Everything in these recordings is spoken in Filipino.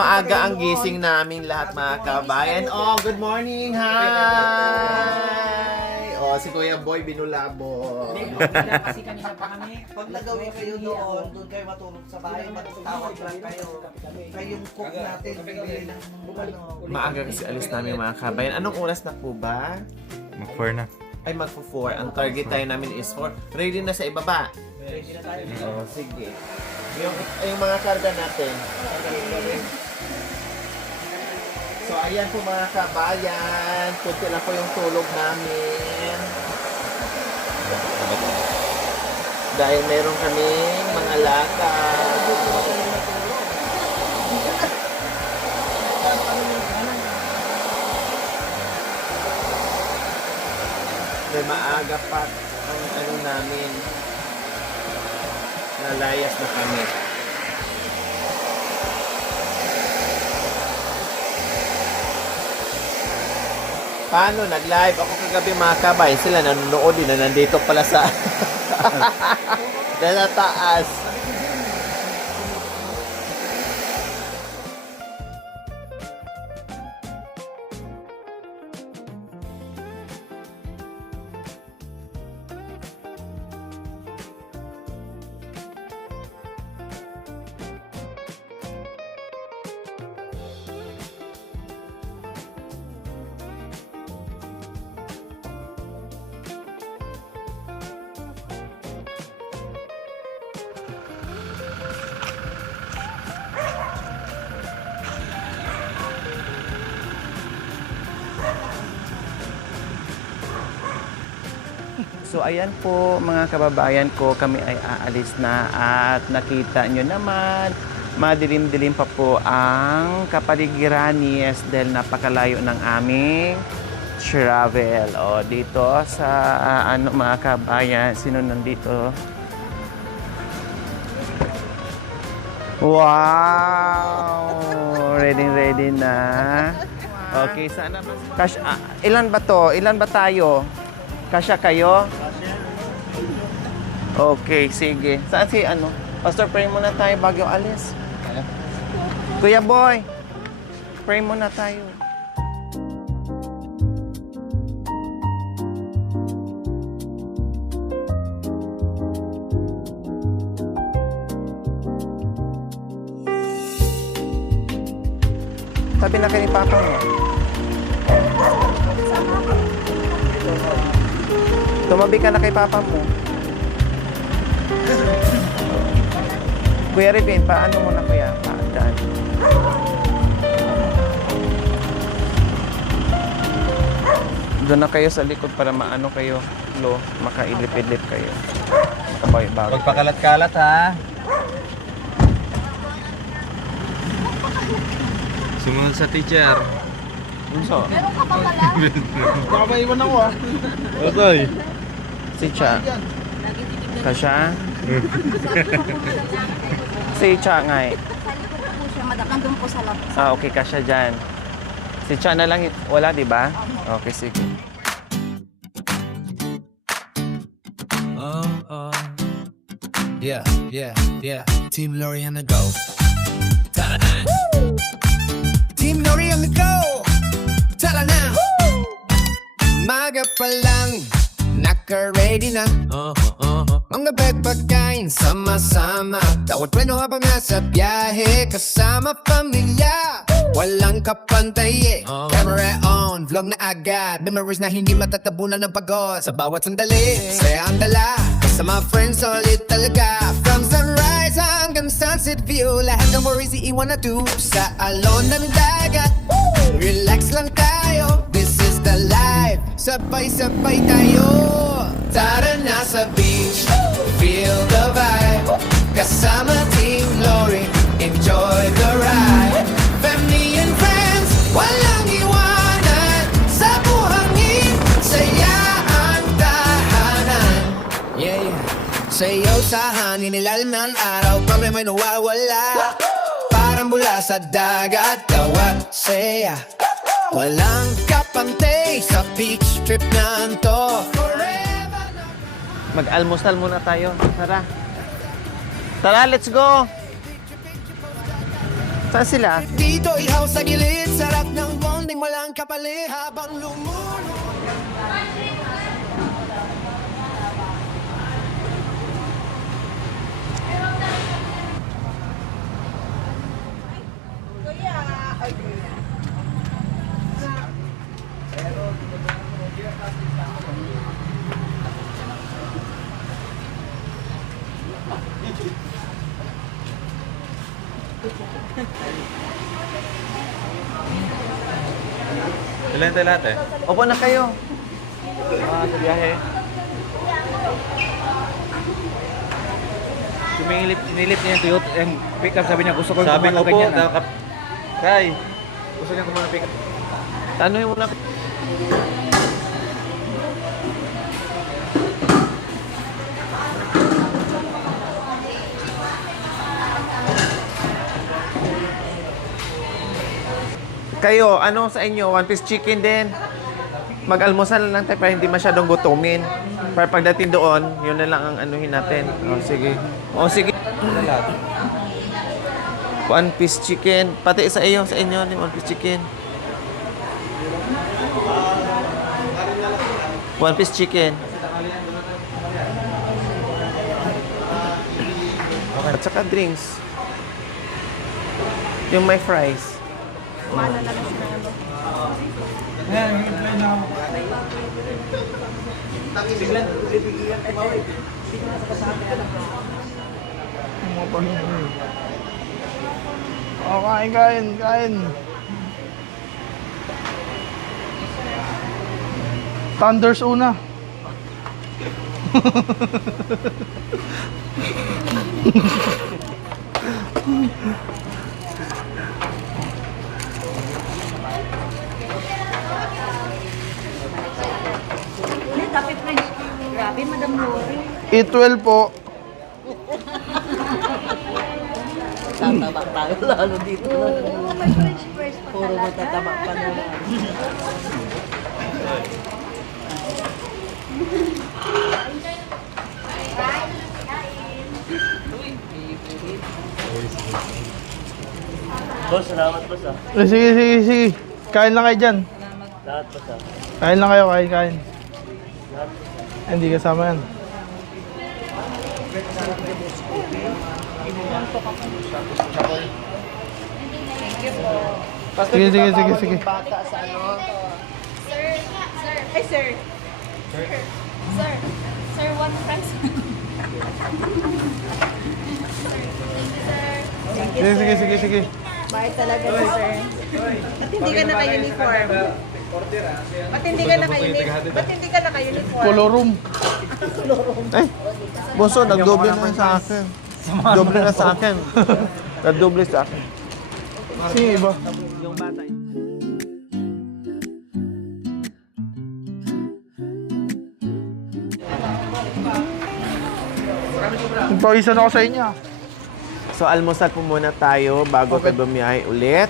maaga ang gising namin lahat mga kabayan. Oh, good morning! Hi! Oh, si Kuya Boy binulabo. Kasi kanina pa kami. Pag nagawi kayo doon kayo matulog sa bahay, magtawag lang kayo. Kayong cook natin, bibili ng Maaga kasi alis namin mga kabayan. Anong oras na po ba? Mag-4 na. Ay, magpo-4. Ang target tayo namin is 4. Ready na sa ibaba? Ready na tayo. Oh, sige. Yung mga karga natin. So, ayan po mga kabayan. Kunti lang po yung tulog namin. Dahil meron kaming mga lakad. May maaga pa ang ano namin. Nalayas na kami. Paano? Nag-live ako kagabi mga kabay. Sila nanonood din na nandito pala sa nasa taas. So ayan po mga kababayan ko, kami ay aalis na at nakita nyo naman, madilim-dilim pa po ang kapaligiran ni Esdel, napakalayo ng aming travel. O dito sa ano mga kababayan, sino nandito? Wow! Ready na. Okay, sana ba? Ilan ba to? Ilan ba tayo? Kasya kayo? Okay, sige. Saan si ano? Pastor, pray muna tayo bago alis. Kuya Boy, pray muna tayo. Sabi na kayo ni Papa mo. Tumabi ka na kay Papa mo. Kuya Rivin, paano mo na kuya? Paadan. Doon na kayo sa likod para maano kayo, makailip-ilip kayo. Bago. Magpakalat-kalat ha. Sumunod sa teacher. Unso? Meron ka pa pala? Baka maiwan ako ah. Otoy. Si Cha. Kasya? Si Cha nga eh. Sa likod po siya, nandun po sa labas. Okay, kasya dyan. Si Cha na lang, wala di ba? Okay, sige. Yeah, yeah, yeah. Team Lori on the go. Tala na. Team Lori on the go. Tala na. Maga pa lang, naka-ready na. Mga bed pagkain, sama-sama. Tawad preno habang nasa biyahe, kasama pamilya. Walang kapantay eh. Camera on, vlog na agad. Memories na hindi matatabunan ng pagod. Sa bawat sandali, saya ang dala. Kasama friends, solid talaga. From sunrise hanggang sunset view, lahat ng worries iiwan na to sa alon ng dagat. Relax lang tayo, this is the life. Sabay-sabay tayo. Tara na sa beach, feel the vibe. Kasama Team Glory, enjoy the ride. Family and friends, walang iwanan. Sa buhangin, saya ang tahanan. Yeah, yeah. Sayaw sa hangin, ilalim ng araw, problema'y nawawala. Parang bula sa dagat, tawa, saya. Walang kapantay sa beach trip na to. Mag-almusal muna tayo. Tara. Tara, let's go! Saan sila? Dito ihaw sa gilid, sarap ng bonding, walang kapali habang lumulong. Ilan tayo lahat eh? Opo na kayo. Sa biyahe. Sinilip niya yung Toyota, yung pick-up, sabi niya gusto ko yung Sabi ko kumalaw po, ganyan. Kay, gusto niya kumana pick up. Tanungin mo na. Kayo, ano sa inyo? One piece chicken din? Mag-almusal lang tayo para hindi masyadong gutumin. Para pagdating doon, yun na lang ang anuhin natin. O, sige. O, sige. One piece chicken. Pati sa inyo, ni one piece chicken. One piece chicken. At saka drinks. Yung may fries. Ayan, hintay na ako. Oh, kain. Thunders una. Tapi French. Grabe, Madam Lori. E12 po. Tataba tayo lalo dito. Oo, may French fries pa Puro talaga. matataba pa naman. Sige. Kain lang kayo dyan. Kain lang kayo, kain. Hindi kasama yan. Sige. Bata sa ano? Ay, sir. Sir, one fries. Sige. Bakit talaga ni sir? Ba't hindi ka naka-uniform? Ba't hindi ka naka-uniform? Colorum. Eh, bunso, nagdoble na sa akin. Doble na sa akin. Nagdoble sa akin. Sige, iba. Yung bata. Pawisan ako sa inyo. So, almusal po muna tayo bago Okay. tayo bumiyahe ulit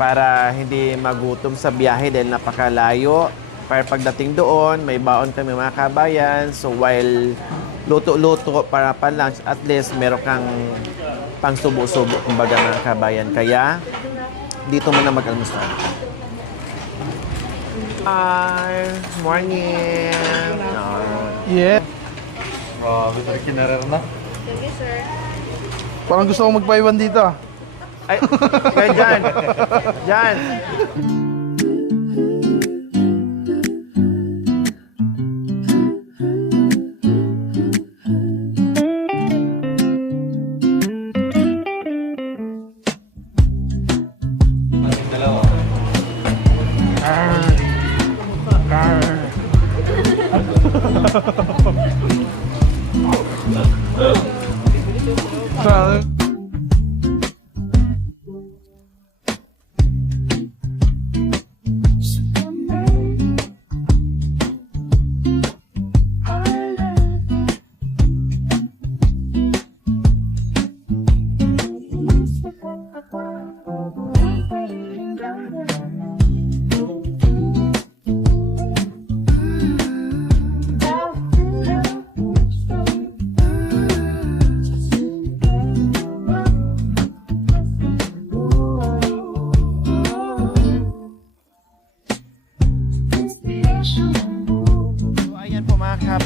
para hindi magutom sa biyahe dahil napakalayo. Para pagdating doon, may baon kami mga kabayan. So, while luto-luto para pa-lunch, at least meron kang pang subo-subo, kumbaga mga kabayan. Kaya, dito muna mag-almusal. Hi! Morning! Yeah. Grabe, sorry kinarar na. Sige, sir. Parang gusto ko magpaiwan dito ah. Ay, kaya dyan! Dyan! Sa-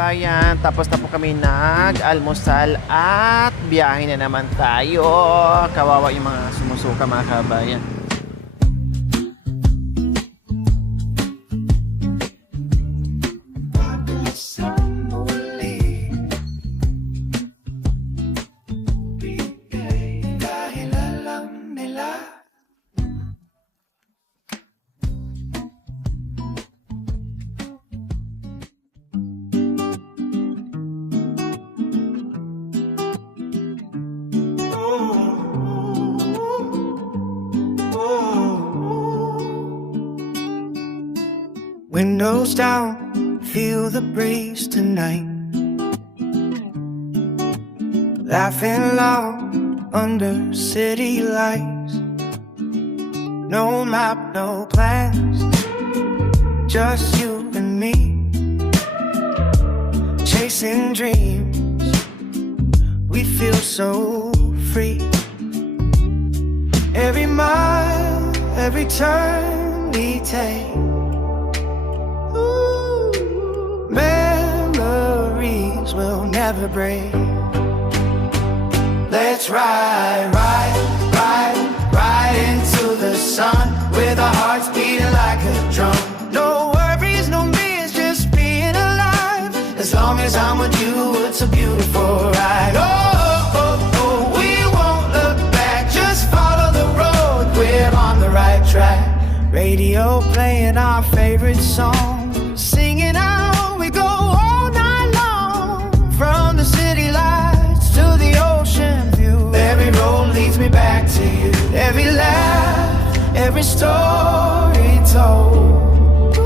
kabayan. Tapos na po kami nag-almusal at biyahe na naman tayo. Kawawa yung mga sumusuka mga kabayan. Windows down, feel the breeze tonight. Laughing loud under city lights. No map, no plans, just you and me. Chasing dreams, we feel so free. Every mile, every turn we take, memories will never break. Let's ride, ride, ride, ride into the sun with our hearts beating like a drum. No worries, no fears, just being alive. As long as I'm with you, it's a beautiful ride. Oh, oh, oh, we won't look back, just follow the road. We're on the right track. Radio playing our favorite song, singing out, we go all night long. From the city lights to the ocean view, every road leads me back to you. Every laugh, every story told,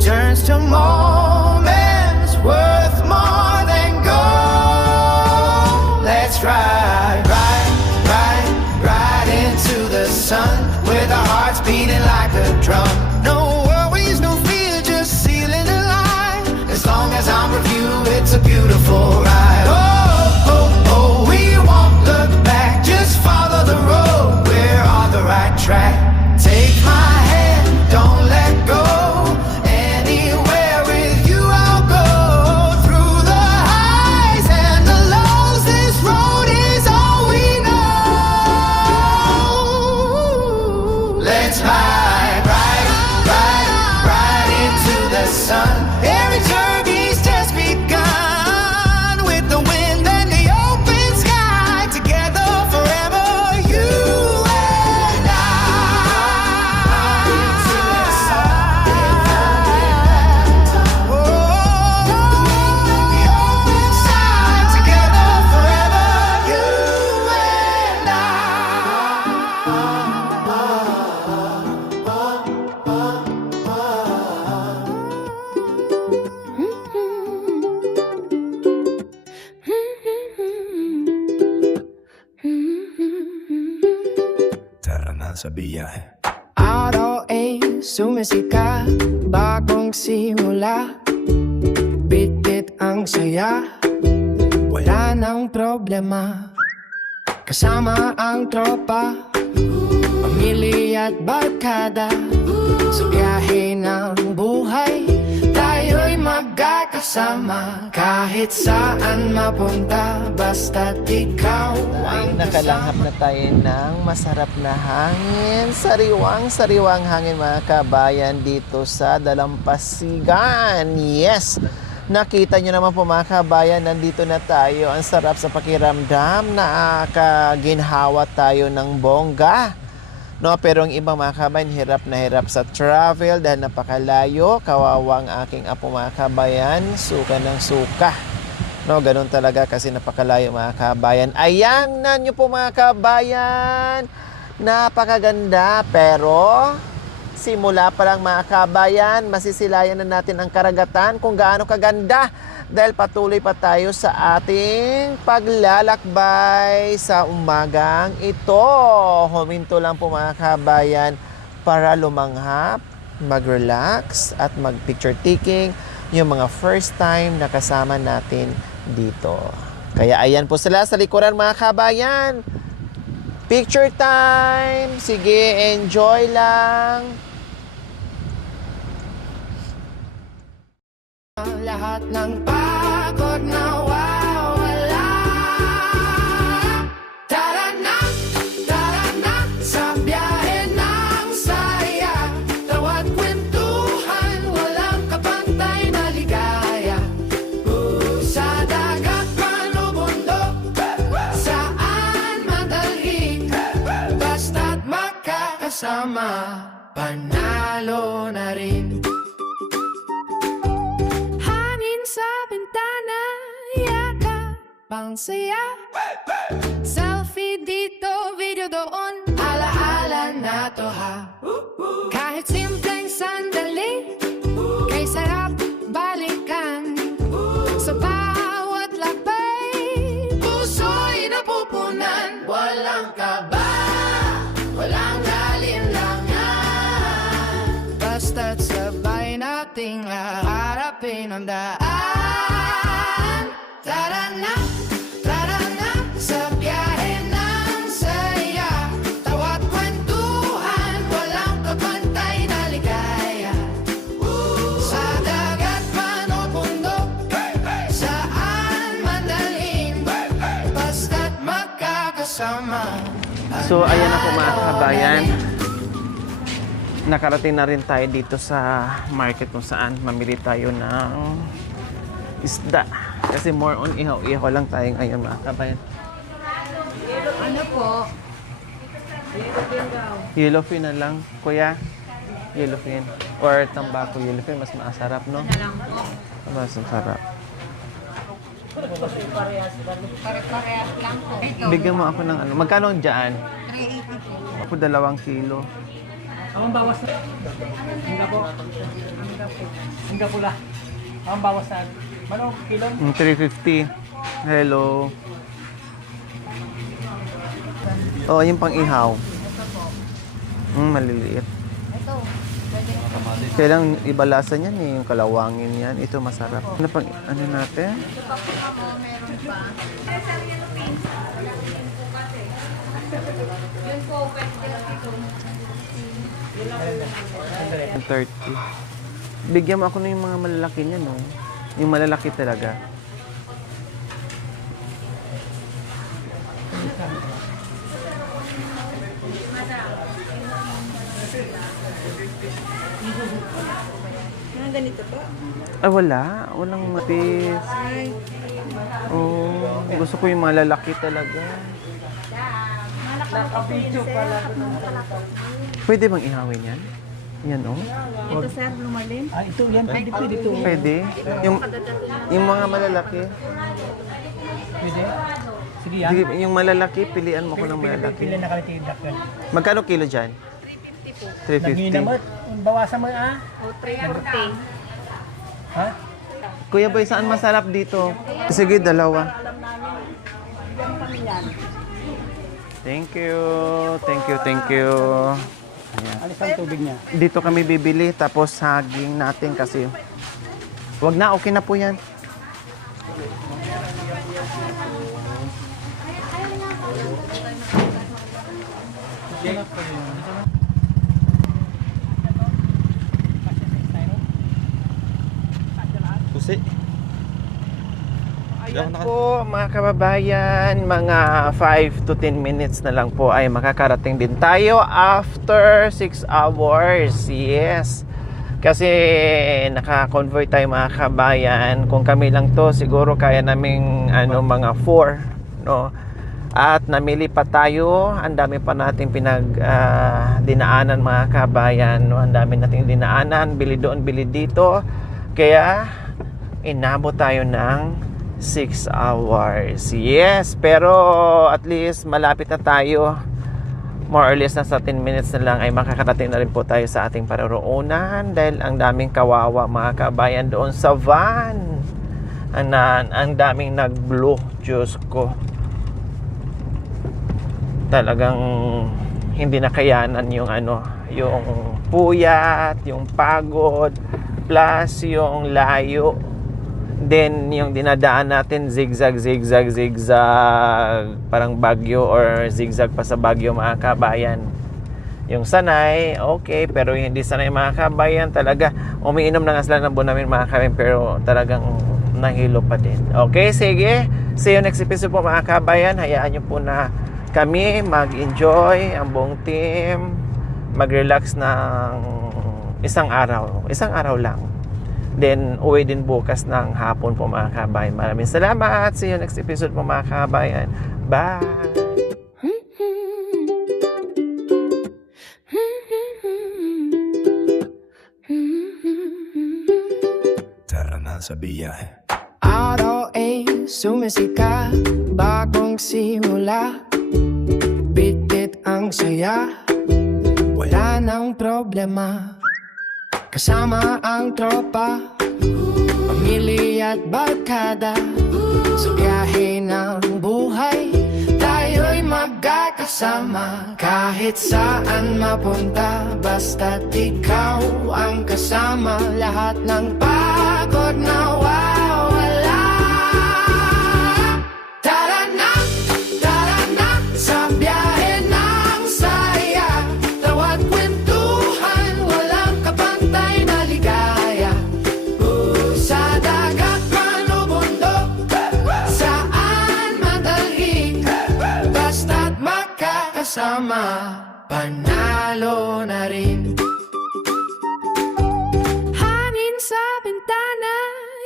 turns to moments worth more than gold. Let's ride, ride, ride, ride into the sun with our hearts beating like a drum. No worries, no fear, just sealing the line. As long as I'm with you, it's a beautiful ride. Oh, oh, oh, we won't look back, just follow the road. We're on the right track. Take my hand, don't let go. Anywhere with you I'll go. Through the highs and the lows, this road is all we know. Let's ride, ride, ride, ride into the sun. Every journey's just begun. With the wind and the open sky, together forever, you and I. Oh, the open sky, together forever, you and Tara na sa biyahe. Araw ay sumisika, bagong simula. Bit-bit ang saya, wala nang problema. Kasama ang tropa, pamilya at barkada. Sa biyahe ng buhay, tayo'y magkakasama. Kahit saan mapunta, basta't ikaw Ay, ang nakalanghap na tayo ng masarap na hangin. Sariwang hangin mga kabayan dito sa Dalampasigan. Yes! Nakita nyo naman po mga kabayan, nandito na tayo. Ang sarap sa pakiramdam na kaginhawa tayo ng bongga. No, pero ang ibang mga kabayan, hirap na hirap sa travel dahil napakalayo. Kawawang aking apo mga kabayan, suka ng suka. No, ganun talaga kasi napakalayo mga kabayan. Ayan na nyo po mga kabayan. Napakaganda pero simula pa lang mga kabayan, masisilayan na natin ang karagatan kung gaano kaganda dahil patuloy pa tayo sa ating paglalakbay sa umagang ito. Huminto lang po mga kabayan para lumanghap, mag-relax at mag-picture taking yung mga first time na kasama natin dito. Kaya ayan po sila sa likuran mga kabayan. Picture time! Sige, enjoy lang! lahat ng pagod nawawala. Tara na sa biyahe ng saya. Tawat kwentuhan, walang kapantay na ligaya. Sa dagat man o bundok, saan madalhin, basta't makakasama, panalo na rin. Hangin sa bintana, yakap ang saya. Selfie dito, video doon, alaala na to ha. Kahit simpleng sandali, kay sarap balikan. Sa bawat lakbay, puso'y napupunan. Walang kaba, walang alinlangan, basta't sabay nating haharapin ang daan. Tara na sa biyahe ng saya. Tawat kwentuhan, walang kapantay na ligaya. Sa dagat man o bundok, saan madalhin, basta't magkakasama. So, ayan ako mga kabayan. Nakarating na rin tayo dito sa market kung saan mamili tayo ng isda. Kasi more on ihaw-ihaw lang tayo ngayon mga kabayan. Ano po? Yellowfin na lang, kuya. Yellowfin. Or tambako yellowfin, mas masarap, no? Na lang po. Mas masarap. Pare-parehas lang po. Ito, Bigyan mo ako ng ano. Magkano dyan? 380 po. Ako 2 kilo. Ang bawas na. Hingga po. Hingga pula. Ang bawas na. Manong kilo? 350. Hello. Oh, yung pang ihaw. Maliliit. Ito, pwede na po. Kailang ibalasan yan eh, yung kalawangin yan. Ito masarap. Ano pang, ano natin? Ito pa po mo, meron pa. Yun po, pwede na ito. 30. Bigyan mo ako ng yung mga malalaki niya, no? Yung malalaki talaga. Mga ganito po. Ah, wala. Walang mapis. Oh, gusto ko yung mga lalaki talaga. Nakabidyo pala. Pwede bang ihawin yan? Yan, oh. Ito sir, lumalim. Ah, ito yan. Pwede ito. Pwede. Yung mga malalaki. Pwede. Sige yan. Sige, yung malalaki, pilian mo ko ng malalaki. Pila na kalitindak yan. Magkano kilo dyan? 350 po. 350. Bawasan mo ah. O, 340. Ha? Kuya Boy, saan masarap dito? Sige, 2. Thank you. Thank you, thank you. Ayan. Alis ang tubig niya. Dito kami bibili, tapos saging natin kasi. Wag na, okay na po yan. Susi. Ayan po mga kababayan, mga 5 to 10 minutes na lang po ay makakarating din tayo after 6 hours. Yes. Kasi naka-convoy tayo mga kababayan. Kung kami lang to, siguro kaya naming mga 4, no? At namili pa tayo, ang dami pa nating dinaanan mga kababayan, no? Ang dami nating dinaanan, bili doon, bili dito. Kaya inabot tayo ng 6 hours. Yes, pero at least malapit na tayo. More or less na sa 10 minutes na lang ay makakarating na rin po tayo sa ating paroroonan dahil ang daming kawawa mga kabayan doon sa van. Ang daming nag-blow, Diyos ko. Talagang hindi nakayanan yung yung puyat, yung pagod, plus yung layo. Then yung dinadaan natin zigzag, parang bagyo or zigzag pa sa bagyo mga kabayan. Yung sanay, okay, pero yung hindi sanay mga kabayan, talaga umiinom na nga sila ng Bonamil mga kabayan, pero talagang nahilo pa din. Okay, sige. See you next episode po mga kabayan. Hayaan nyo po na kami mag-enjoy, ang buong team, mag-relax ng isang araw lang. Then, uwi din bukas ng hapon po mga kabayan. Maraming salamat. See you next episode po mga kabayan. Bye! Tara na sa biyahe. Araw ay sumisika, bagong simula, bit-bit ang saya, wala nang problema. Kasama ang tropa, pamilya at barkada, sa biyahe ng buhay, tayo'y magkakasama. Kahit saan mapunta, basta't ikaw ang kasama, lahat ng pagod nawawala. Tara na sa biyahe ng saya, tawat kwentuhan, walang kapantay na ligaya. Sa dagat man o bundok, saan madalhin, basta't magkakasama, panalo na rin. Hangin sa bintana,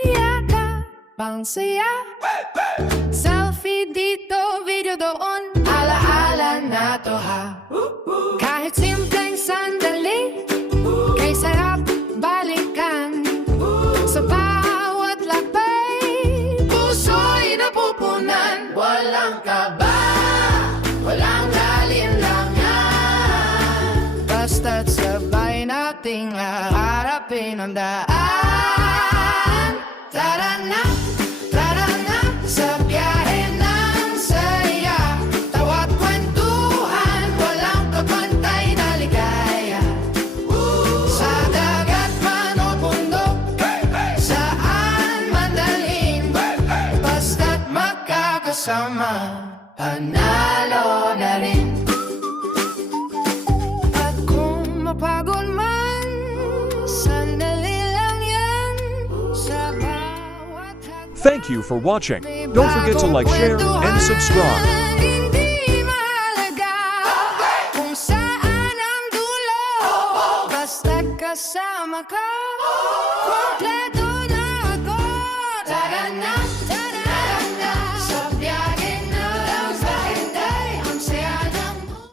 yakap ang saya, selfie dito, video doon, alaala na to ha. Kahit simpleng sandali, kay sarap balikan. Sa bawat lakbay, puso'y napupunan. Walang kaba, walang alinlangan, basta't sabay nating haharapin ang daan. Tara na sa biyahe ng saya, tawat kwentuhan, walang kapantay na ligaya. Sa dagat man o bundok, saan man dalhin, basta't magkakasama, panalo na rin. At kung mapagod man, sandali lang yan, sa bawat Thank you for watching. Don't forget to like, share, and subscribe. hindi mahalaga kung saan ang dulo, basta kasama ka, kompleto